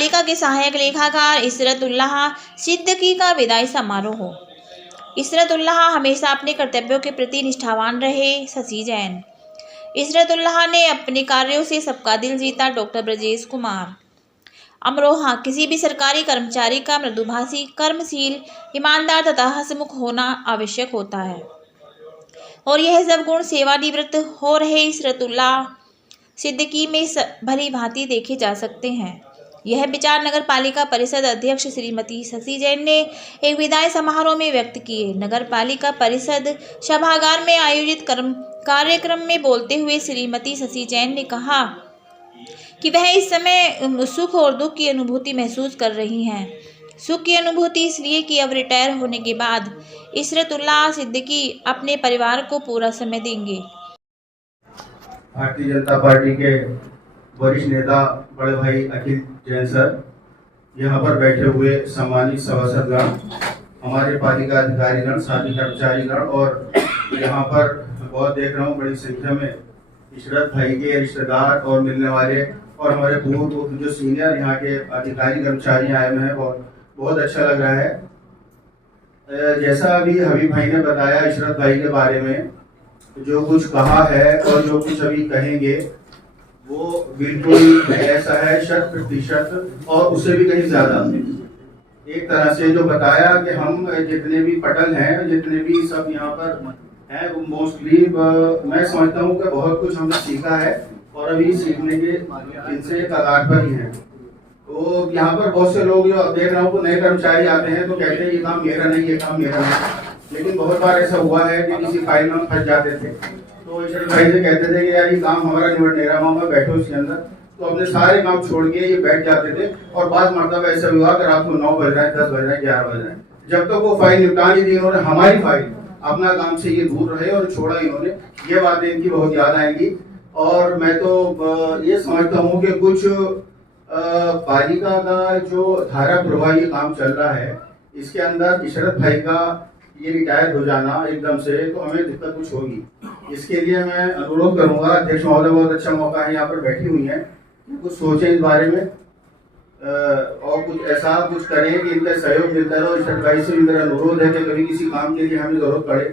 पालिका के सहायक लेखाकार इशरतुल्लाह सिद्दीकी का विदाई समारोह। इशरतुल्लाह हमेशा अपने कर्तव्यों के प्रति निष्ठावान रहे। शशि जैन। इशरतुल्लाह ने अपने कार्यों से सबका दिल जीता। डॉक्टर ब्रजेश कुमार। अमरोहा। किसी भी सरकारी कर्मचारी का मृदुभाषी, कर्मशील, ईमानदार तथा हंसमुख होना आवश्यक होता है और यह सब गुण सेवानिवृत्त हो रहे इशरतुल्लाह सिद्दीकी में भली भांति देखे जा सकते हैं। यह विचार नगर पालिका परिषद अध्यक्ष श्रीमती शशि जैन ने एक विदाई समारोह में व्यक्त किए। नगर पालिका परिषद सभागार में आयोजित कार्यक्रम में बोलते हुए श्रीमती शशि जैन ने कहा कि वह इस समय सुख और दुख की अनुभूति महसूस कर रही हैं। सुख की अनुभूति इसलिए कि अब रिटायर होने के बाद इशरतुल्लाह सिद्दीकी अपने परिवार को पूरा समय देंगे। भारतीय जनता पार्टी के वरिष्ठ नेता बड़े भाई अखिल जैन सर, यहाँ पर बैठे हुए सम्मानित सभासदगण, हमारे पालिका अधिकारीगण, साथी कर्मचारीगण और यहाँ पर बहुत देख रहा हूँ बड़ी संख्या में इशरत भाई के रिश्तेदार और मिलने वाले और हमारे पूर्व जो सीनियर यहाँ के अधिकारी कर्मचारी आए हुए हैं, बहुत अच्छा लग रहा है। जैसा अभी हबीब भाई ने बताया इशरत भाई के बारे में, जो कुछ कहा है और जो कुछ अभी कहेंगे वो बिल्कुल ऐसा है 100% और उससे भी कहीं ज्यादा। एक तरह से जो बताया कि हम जितने भी पटल हैं, जितने भी सब यहाँ पर हैं, वो मोस्टली मैं समझता हूँ कि बहुत कुछ हमने सीखा है और अभी सीखने के इनसे कगार पर ही हैं। तो यहाँ पर बहुत से लोग जो देख रहा हूँ तो नए कर्मचारी आते हैं तो कहते हैं ये काम मेरा नहीं, ये काम मेरा नहीं। लेकिन बहुत बार ऐसा हुआ है कि किसी फाइल में फंस जाते थे तो इशरत भाई से कहते थे कि यार ये काम हमारा निबट नहीं रहा, मैं बैठो उसके अंदर, तो अपने सारे काम छोड़ के ये बैठ जाते थे। और बाद मरतबा ऐसा हुआ कि रात को 9 बज रहे हैं, 10 बज रहे हैं, 11 बज रहे हैं, जब तक वो फाइल निपटा नहीं दी उन्होंने, हमारी फाइल अपना काम से ये दूर रहे और छोड़ा इन्होंने। ये बातें इनकी बहुत याद आएंगी। और मैं तो ये समझता हूँ कि कुछ पालिका का जो धारा प्रवाही काम चल रहा है, इसके अंदर इशरत भाई का ये रिटायर हो जाना एकदम से, तो हमें दिक्कत कुछ होगी। इसके लिए मैं अनुरोध करूंगा, अध्यक्ष महोदय बहुत अच्छा मौका है, यहाँ पर बैठी हुई हैं, कुछ सोचें इस बारे में और कुछ ऐसा कुछ करें कि इनका सहयोग मिलता रहे। और इशरत भाई से भी मेरा अनुरोध है कि कभी किसी काम के लिए हमें जरूरत पड़े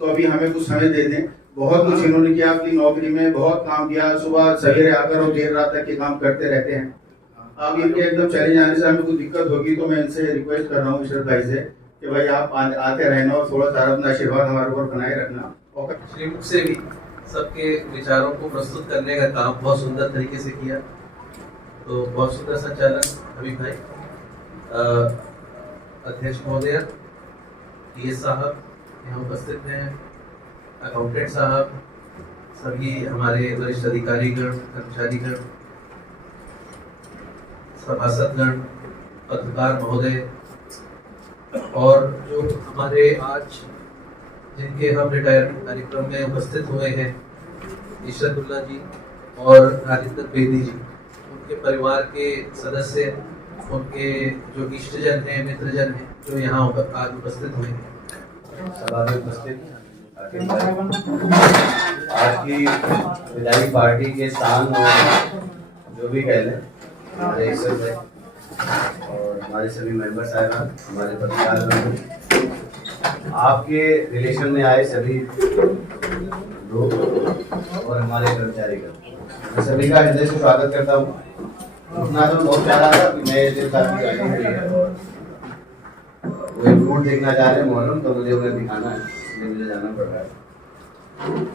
तो अभी हमें कुछ समय दे दें। बहुत कुछ इन्होंने किया अपनी नौकरी में, बहुत काम किया, सुबह सवेरे आकर और देर रात तक के काम करते रहते हैं। अब इनके एकदम चले जाने से हमें कुछ दिक्कत होगी, तो मैं इनसे रिक्वेस्ट कर रहा हूँ इशरत भाई से कि भाई आप आते रहना और थोड़ा सा अपना आशीर्वाद हमारे ऊपर बनाए रखना। और श्रीमुख से भी सबके विचारों को प्रस्तुत करने का काम बहुत सुंदर तरीके से किया, तो बहुत सुंदर संचालन हबीब भाई। अध्यक्ष महोदय, टीएस साहब यहाँ उपस्थित हैं, अकाउंटेंट साहब, सभी हमारे वरिष्ठ अधिकारीगण, कर्मचारीगण, सभासदगण, पत्रकार महोदय और जो हमारे आज जिनके हम रिटायरमेंट कार्यक्रम में उपस्थित हुए हैं, इशरतुल्लाह जी और राजेंद्र बेदी जी, उनके परिवार के सदस्य, उनके जो इष्टजन हैं, मित्रजन हैं, जो यहाँ आज उपस्थित हुए हैं, सभा में उपस्थित आज की विधायक पार्टी के शान और जो भी कह लें हमारे और हमारे सभी मेंबर साहब, हमारे पत्रकार, आपके रिलेशन में आए सभी लोग और हमारे कर्मचारी मैं सभी का हृदय से स्वागत करता हूँ। उतना तो बहुत चाह रहा था कि मैं इस दिन काफी गाड़ी हुई है और वो इम्प्रूव देखना चाह रहे हैं मोहरम, तो मुझे उन्हें दिखाना है, इसलिए मुझे जाना पड़ रहा है।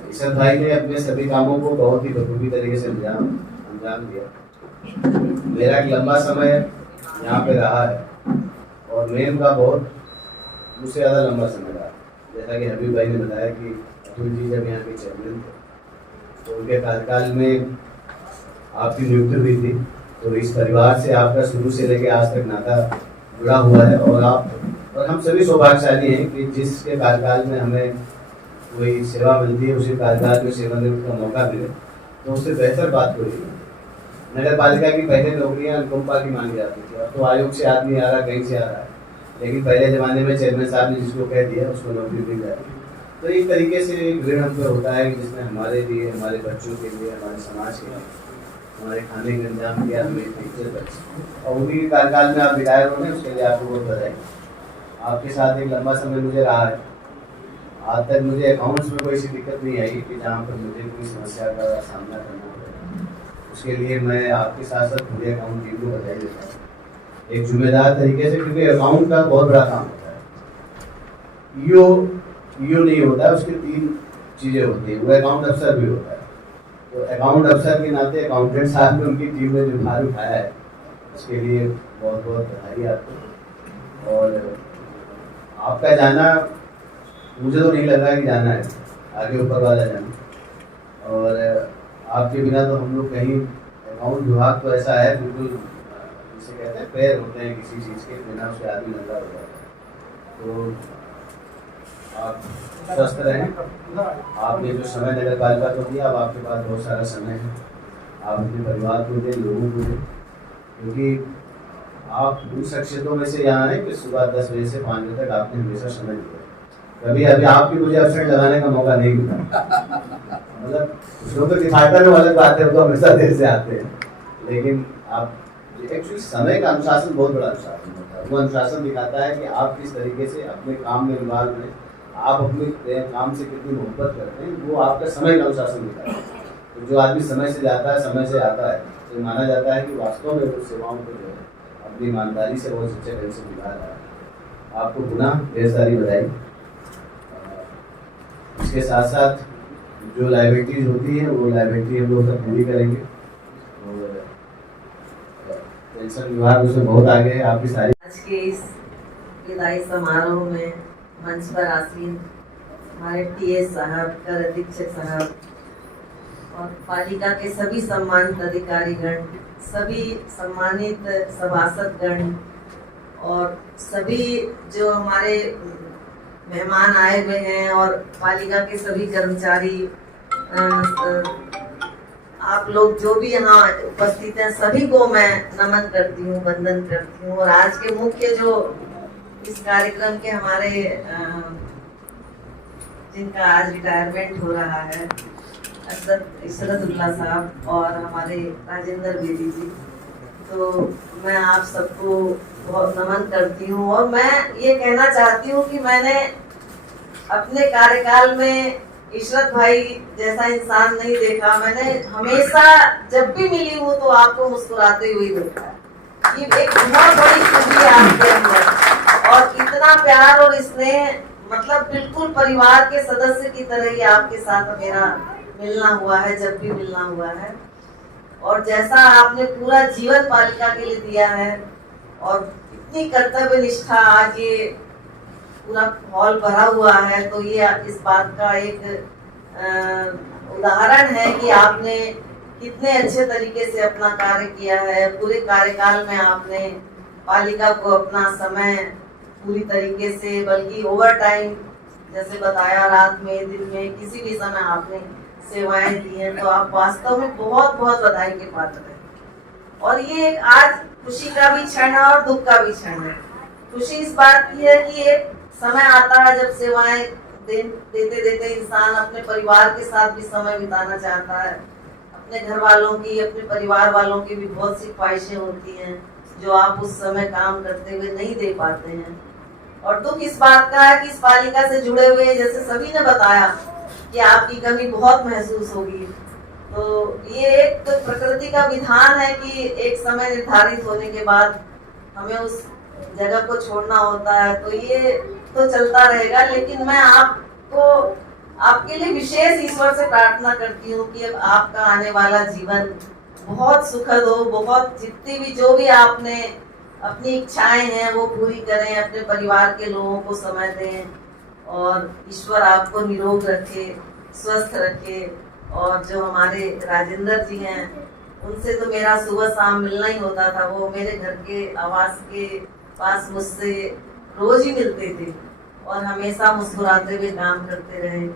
इशरत भाई ने अपने सभी कामों को बहुत ही बखूबी तरीके से अंजाम दिया। मेरा एक लंबा समय यहाँ पे रहा है और मेन का बहुत मुझसे ज़्यादा लंबा समय रहा। जैसा कि हबीब भाई ने बताया कि अतुल जी जब यहाँ के चेयरमैन थे तो उनके कार्यकाल में आपकी नियुक्ति हुई थी, तो इस परिवार से आपका शुरू से लेकर आज तक नाता जुड़ा हुआ है और हम सभी सौभाग्यशाली हैं कि जिसके कार्यकाल में हमें कोई सेवा मिलती है, उसी कार्यकाल में सेवानिवृत्ति का मौका मिले, तो उससे बेहतर बात कोई नहीं। नगर पालिका की पहले नौकरियां अनुकंपा की मांगी जाती थी, अब तो आयोग से आदमी आ रहा, कहीं से आ रहा है, लेकिन पहले ज़माने में चेयरमैन साहब ने जिसको कह दिया उसको नौकरी मिल जाती। तो एक तरीके से ऋण हम पर होता है कि जिसमें हमारे लिए, हमारे बच्चों के लिए, हमारे समाज के लिए हमारे खाने का इंतजाम किया, हमें टीचर बच्चे, और उन्हीं के कार्यकाल में आप रिटायर हो गए, उसके लिए आपको बहुत बधाई। आपके साथ एक लंबा समय मुझे रहा है, आज तक मुझे अकाउंट्स में कोई ऐसी दिक्कत नहीं आई कि जहाँ पर मुझे कोई समस्या का सामना करना पड़े। उसके लिए मैं आपके साथ साथ पूरे अकाउंट टीम को बधाई देता हूँ एक जिम्मेदार तरीके से, क्योंकि अकाउंट का बहुत बड़ा काम होता है। ईओ नहीं होता है, उसकी 3 चीज़ें होती हैं। वो अकाउंट अफसर भी होता है, तो अकाउंट अफसर के नाते अकाउंटेंट साहब ने उनकी टीम में जो भार उठाया है उसके लिए बहुत बहुत बधाई आपको। और आपका जाना मुझे तो नहीं लग रहा कि जाना है, आगे ऊपर वाला जाना। और आपके बिना तो हम लोग कहीं, अकाउंट विभाग तो ऐसा है बिल्कुल जिसे कहते हैं पैर होते हैं किसी चीज़ के, बिना उसके आदमी नंगा हो जाता है। तो आप स्वस्थ रहें। आपने जो समय नगर पालिका को दिया, अब आपके पास बहुत सारा समय है, आप अपने परिवार को दें, लोगों को दें, क्योंकि आप उन शख्सियतों में से यहाँ हैं कि सुबह 10 बजे से 5 बजे तक आपने हमेशा समय दिया। कभी अभी आपकी मुझे एब्सेंट लगाने का मौका नहीं मिला, मतलब कुछ लोग तो दिखाकर में अलग बात है, तो हमेशा देर से आते हैं, लेकिन आप एक्चुअली समय का अनुशासन बहुत बड़ा अनुशासन होता है। वो अनुशासन दिखाता है कि आप किस तरीके से अपने काम में इन्वॉल्व हैं, आप अपने काम से कितनी मोहब्बत करते हैं, वो आपका समय का अनुशासन दिखाता है। तो जो आदमी समय से जाता है, समय से आता है, तो माना जाता है कि वास्तव में वो सेवाओं को जो है अपनी ईमानदारी से बहुत सच्चे ढंग से निभा रहा है। आपको पुनः ढेर सारी बधाई। इसके साथ साथ जो लाइबिलिटीज होती हैं वो लाइबिलिटी हम लोग सब पूरी करेंगे, और पेंशन विभाग उसमें बहुत आगे है। आपकी सारी आज के इस विदाई समारोह में मंच पर आसीन हमारे टीएस साहब, कर अधीक्षक साहब और पालिका के सभी सम्मानित अधिकारीगण, सभी सम्मानित सभासदगण और सभी जो हमारे मेहमान आए हुए हैं और पालिका के सभी कर्मचारी, आप लोग जो भी यहाँ उपस्थित हैं, सभी को मैं नमन करती हूँ, वंदन करती हूँ। और आज के मुख्य जो इस कार्यक्रम के हमारे जिनका आज रिटायरमेंट हो रहा है, इशरतुल्लाह साहब और हमारे राजेंद्र बेदी जी, तो मैं आप सबको बहुत नमन करती हूँ। और मैं ये कहना चाहती हूँ कि मैंने अपने कार्यकाल में इशरत भाई जैसा इंसान नहीं देखा। मैंने हमेशा जब भी मिली हूँ तो आपको मुस्कुराते हुए देखा है। ये एक बहुत बड़ी खूबी है आपके अंदर, और इतना प्यार और स्नेह, मतलब बिल्कुल परिवार के सदस्य की तरह ही आपके साथ मेरा मिलना हुआ है, जब भी मिलना हुआ है। और जैसा आपने पूरा जीवन पालिका के लिए दिया है और इतनी कर्तव्य निष्ठा, आज ये पूरा हॉल भरा हुआ है, तो ये इस बात का एक उदाहरण है कि आपने कितने अच्छे तरीके से अपना कार्य किया है। पूरे कार्यकाल में आपने पालिका को अपना समय पूरी तरीके से, बल्कि ओवर टाइम जैसे बताया, रात में, दिन में, किसी भी समय आपने सेवाएं दी हैं, तो आप वास्तव में बहुत बहुत बधाई के पात्र हैं। और ये एक आज खुशी का भी क्षण है और दुख का भी क्षण है। खुशी इस बात की है कि एक समय आता है जब सेवाएं देते देते इंसान अपने परिवार के साथ भी समय बिताना चाहता है, अपने घर वालों की, अपने परिवार वालों की भी बहुत सी ख्वाहिशें होती हैं जो आप उस समय काम करते हुए नहीं दे पाते हैं। और दुख इस बात का है कि इस पालिका से जुड़े हुए, जैसे सभी ने बताया, कि आपकी कमी बहुत महसूस होगी। तो ये एक तो प्रकृति का विधान है कि एक समय निर्धारित होने के बाद हमें उस जगह को छोड़ना होता है, तो ये तो चलता रहेगा। लेकिन मैं आपको, आपके लिए विशेष ईश्वर से प्रार्थना करती हूँ कि अब आपका आने वाला जीवन बहुत सुखद हो, बहुत जितनी भी जो भी आपने अपनी इच्छाएं हैं वो पूरी करें, अपने परिवार के लोगों को समय दें, और ईश्वर आपको निरोग रखे, स्वस्थ रखे। और जो हमारे राजेंद्र जी हैं, उनसे तो मेरा सुबह शाम मिलना ही होता था। वो मेरे घर के आवास के पास मुझसे रोज ही मिलते थे और हमेशा मुस्कुराते हुए काम करते रहे।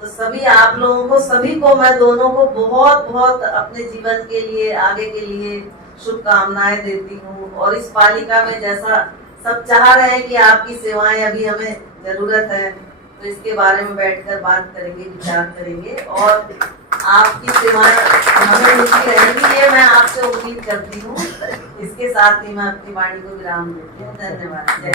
तो सभी आप लोगों को, सभी को, मैं दोनों को बहुत बहुत अपने जीवन के लिए, आगे के लिए शुभकामनाएं देती हूँ। और इस पालिका में जैसा सब चाह रहे हैं कि आपकी सेवाएं अभी हमें जरूरत है, तो इसके बारे में बैठकर बात करेंगे, विचार करेंगे, और आपकी सेवाएं हमें मिलती रहेंगी, ये मैं आपसे उम्मीद करती हूँ। इसके साथ ही मैं अपनी वाणी को विराम देती हूँ। धन्यवाद।